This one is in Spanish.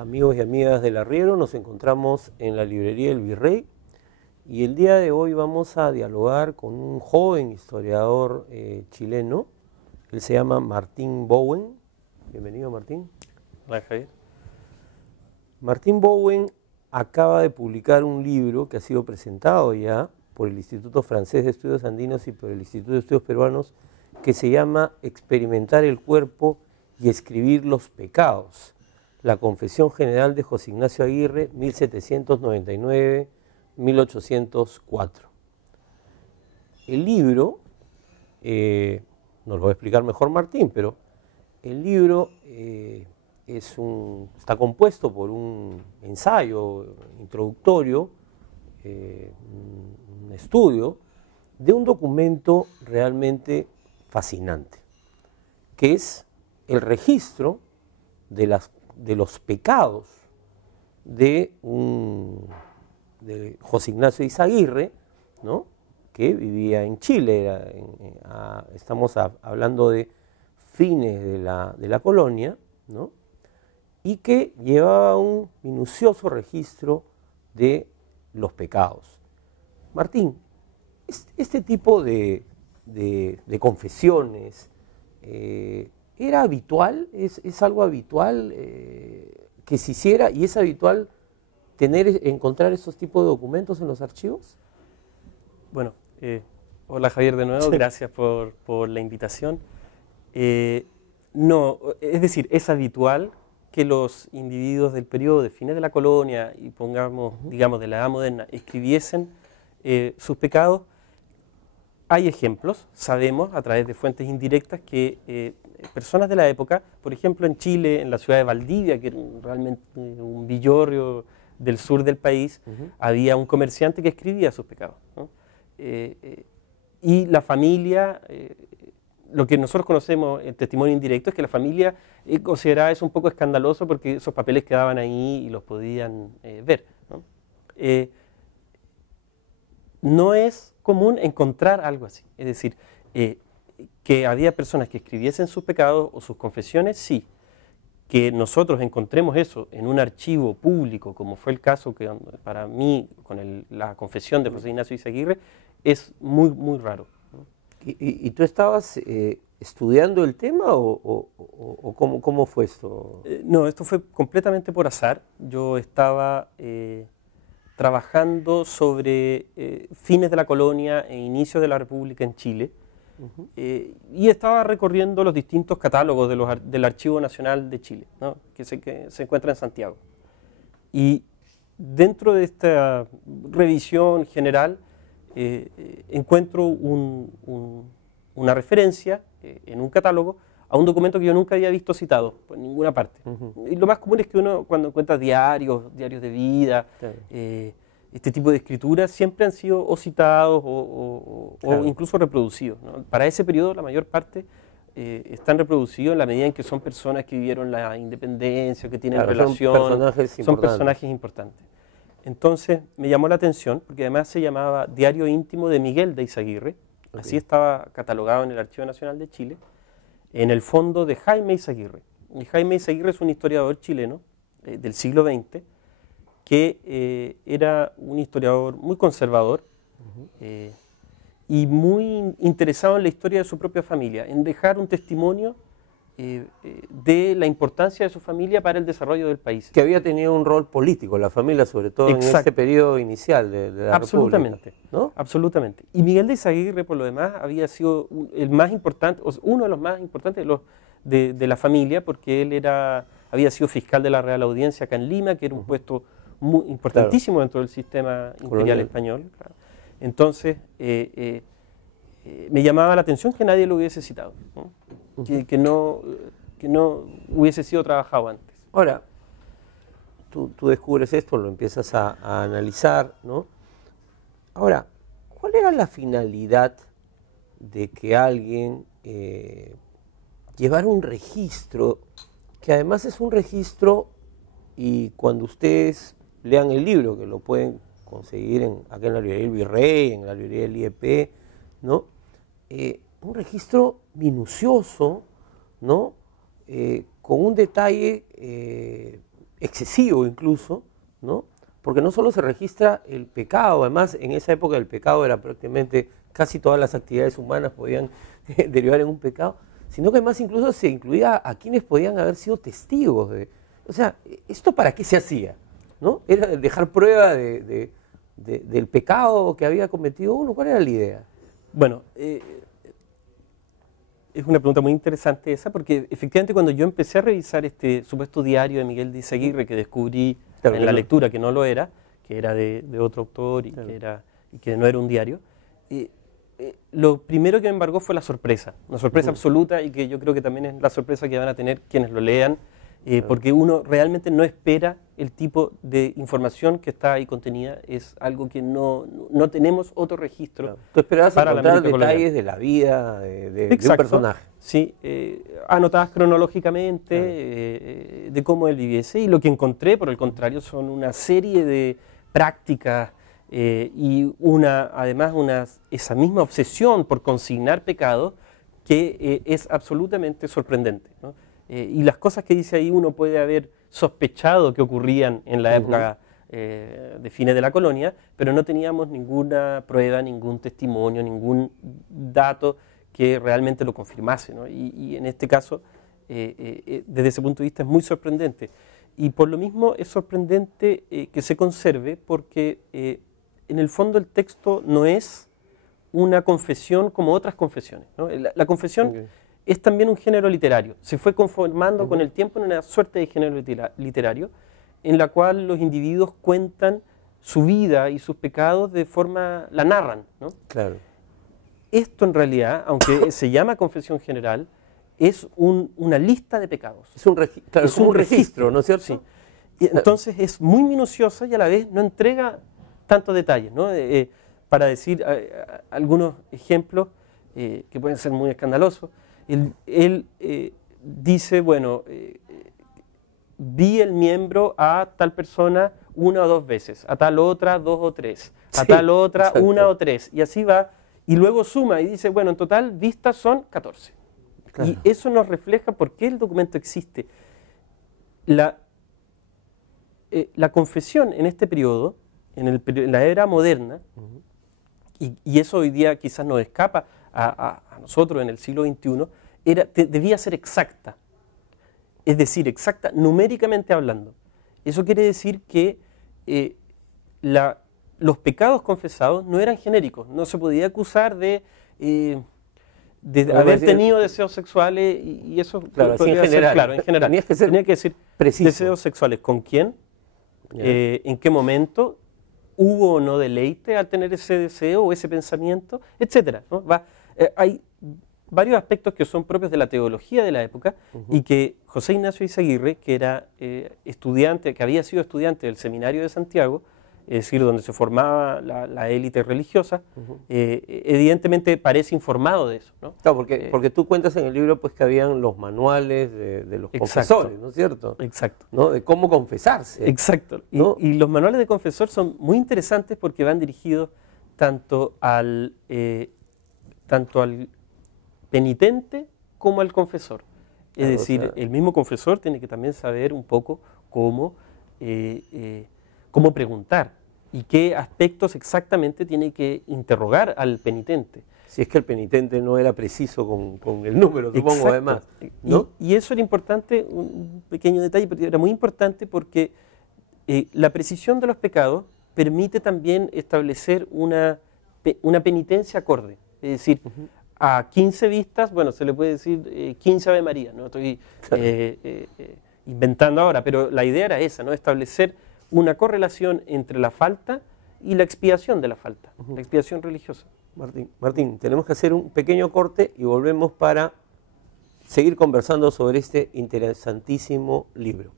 Amigos y amigas del Arriero, nos encontramos en la librería El Virrey y el día de hoy vamos a dialogar con un joven historiador chileno. Él se llama Martín Bowen. Bienvenido, Martín. Hola, Javier. Martín Bowen acaba de publicar un libro que ha sido presentado ya por el Instituto Francés de Estudios Andinos y por el Instituto de Estudios Peruanos, que se llama Experimentar el cuerpo y escribir los pecados. La Confesión General de José Ignacio Aguirre, 1799-1804. El libro, nos lo va a explicar mejor Martín, pero el libro está compuesto por un ensayo introductorio, un estudio de un documento realmente fascinante, que es el registro de los pecados de José Ignacio Izaguirre, ¿no?, que vivía en Chile. Estamos hablando de fines de la colonia, ¿no?, y que llevaba un minucioso registro de los pecados. Martín, este tipo de confesiones, ¿era habitual? ¿Es algo habitual que se hiciera, y es habitual encontrar esos tipos de documentos en los archivos? Bueno, hola Javier de nuevo, gracias por la invitación. No, es decir, es habitual que los individuos del periodo de fines de la colonia y pongamos, digamos, de la Edad Moderna, escribiesen sus pecados. Hay ejemplos, sabemos a través de fuentes indirectas que personas de la época, por ejemplo en Chile, en la ciudad de Valdivia, que era realmente un villorrio del sur del país, había un comerciante que escribía sus pecados, ¿no? Y la familia, lo que nosotros conocemos en testimonio indirecto es que la familia consideraba eso un poco escandaloso porque esos papeles quedaban ahí y los podían ver, ¿no? No es común encontrar algo así, es decir, que había personas que escribiesen sus pecados o sus confesiones, sí. Que nosotros encontremos eso en un archivo público, como fue el caso que para mí con la confesión de José Ignacio Izaguirre, es muy, muy raro. ¿Y tú estabas estudiando el tema o cómo fue esto? No, esto fue completamente por azar. Yo estaba trabajando sobre fines de la colonia e inicios de la República en Chile, y estaba recorriendo los distintos catálogos del Archivo Nacional de Chile, ¿no?, que se encuentra en Santiago. Y dentro de esta revisión general encuentro una referencia en un catálogo a un documento que yo nunca había visto citado por ninguna parte. Y lo más común es que uno, cuando encuentra diarios de vida, claro, este tipo de escrituras siempre han sido o citados claro, o incluso reproducidos, ¿no? Para ese periodo la mayor parte están reproducidos en la medida en que son personas que vivieron la independencia, que tienen claro, relación, son personajes importantes. Entonces me llamó la atención, porque además se llamaba Diario Íntimo de Miguel de Izaguirre, así estaba catalogado en el Archivo Nacional de Chile, en el fondo de Jaime Izaguirre. Y Jaime Izaguirre es un historiador chileno del siglo XX, que era un historiador muy conservador y muy interesado en la historia de su propia familia, en dejar un testimonio de la importancia de su familia para el desarrollo del país. Que había tenido un rol político, la familia, sobre todo en ese periodo inicial de la absolutamente, República, ¿no? Absolutamente. Y Miguel de Izaguirre, por lo demás, había sido el más importante, uno de los más importantes de la familia, porque él había sido fiscal de la Real Audiencia acá en Lima, que era un puesto muy importantísimo claro, dentro del sistema imperial español. Claro. Entonces, me llamaba la atención que nadie lo hubiese citado, ¿no? Que no hubiese sido trabajado antes. Ahora, tú descubres esto, lo empiezas a analizar, ¿no? Ahora, ¿cuál era la finalidad de que alguien llevara un registro, que además es un registro, y cuando ustedes lean el libro, que lo pueden conseguir acá en la librería El Virrey, en la librería del IEP, ¿no?, un registro minucioso, ¿no?, con un detalle excesivo incluso, ¿no? Porque no solo se registra el pecado, además en esa época el pecado era prácticamente casi todas las actividades humanas podían derivar en un pecado, sino que además incluso se incluía a quienes podían haber sido testigos de... O sea, ¿esto para qué se hacía? ¿No? Era dejar prueba del pecado que había cometido uno. ¿Cuál era la idea? Bueno, es una pregunta muy interesante esa, porque efectivamente cuando yo empecé a revisar este supuesto diario de Miguel de Izaguirre, que descubrí en la lectura que no lo era, que era de otro autor y, que no era un diario, lo primero que me embargó fue la sorpresa, una sorpresa absoluta, y que yo creo que también es la sorpresa que van a tener quienes lo lean, porque uno realmente no espera el tipo de información que está ahí contenida, es algo que no tenemos otro registro. Claro. Tú esperabas encontrar detalles de la vida de un personaje. Sí, anotadas cronológicamente, de cómo él viviese, y lo que encontré, por el contrario, son una serie de prácticas y además esa misma obsesión por consignar pecados que es absolutamente sorprendente, ¿no? Y las cosas que dice ahí uno puede haber sospechado que ocurrían en la época de fines de la colonia, pero no teníamos ninguna prueba, ningún testimonio, ningún dato que realmente lo confirmase, ¿no? Y en este caso, desde ese punto de vista, es muy sorprendente. Y por lo mismo es sorprendente que se conserve, porque en el fondo el texto no es una confesión como otras confesiones, ¿no? La confesión es también un género literario, se fue conformando con el tiempo en una suerte de género literario, en la cual los individuos cuentan su vida y sus pecados de forma, la narran, ¿no? Claro. Esto en realidad, aunque se llama confesión general, es una lista de pecados. Es un registro, ¿no es cierto? Sí. Y entonces es muy minuciosa y a la vez no entrega tantos detalles, ¿no? Para decir algunos ejemplos que pueden ser muy escandalosos, él dice, bueno, vi el miembro a tal persona 1 o 2 veces, a tal otra 2 o 3, a tal otra 1 o 3, y así va, y luego suma y dice, bueno, en total vistas son 14. Claro. Y eso nos refleja por qué el documento existe. La confesión en este periodo, en la era moderna, y eso hoy día quizás nos escapa a nosotros en el siglo XXI, debía ser exacta, es decir, exacta numéricamente hablando. Eso quiere decir que los pecados confesados no eran genéricos, no se podía acusar de haber tenido deseos sexuales y eso claro, en general. Claro, en general. Tenía que decir preciso. Deseos sexuales, ¿con quién? ¿En qué momento? ¿Hubo o no deleite al tener ese deseo o ese pensamiento? Etcétera, ¿no? Hay varios aspectos que son propios de la teología de la época y que José Ignacio Izaguirre, que era estudiante, que había sido estudiante del Seminario de Santiago, es decir, donde se formaba la élite religiosa, evidentemente parece informado de eso, ¿no? Claro, porque tú cuentas en el libro pues que habían los manuales de los confesores, ¿no es cierto? Exacto. ¿No? De cómo confesarse. Exacto. ¿No? Y los manuales de confesor son muy interesantes porque van dirigidos tanto al penitente como al confesor. Es decir, el mismo confesor tiene que también saber un poco cómo preguntar y qué aspectos exactamente tiene que interrogar al penitente. Si es que el penitente no era preciso con el número, supongo. Exacto. Además, ¿no? Y eso era importante, un pequeño detalle, pero era muy importante porque la precisión de los pecados permite también establecer una penitencia acorde. Es decir, a 15 vistas, bueno, se le puede decir 15 Ave María, ¿no? Estoy inventando ahora, pero la idea era esa, ¿no? Establecer una correlación entre la falta y la expiación de la falta, la expiación religiosa. Martín, tenemos que hacer un pequeño corte y volvemos para seguir conversando sobre este interesantísimo libro.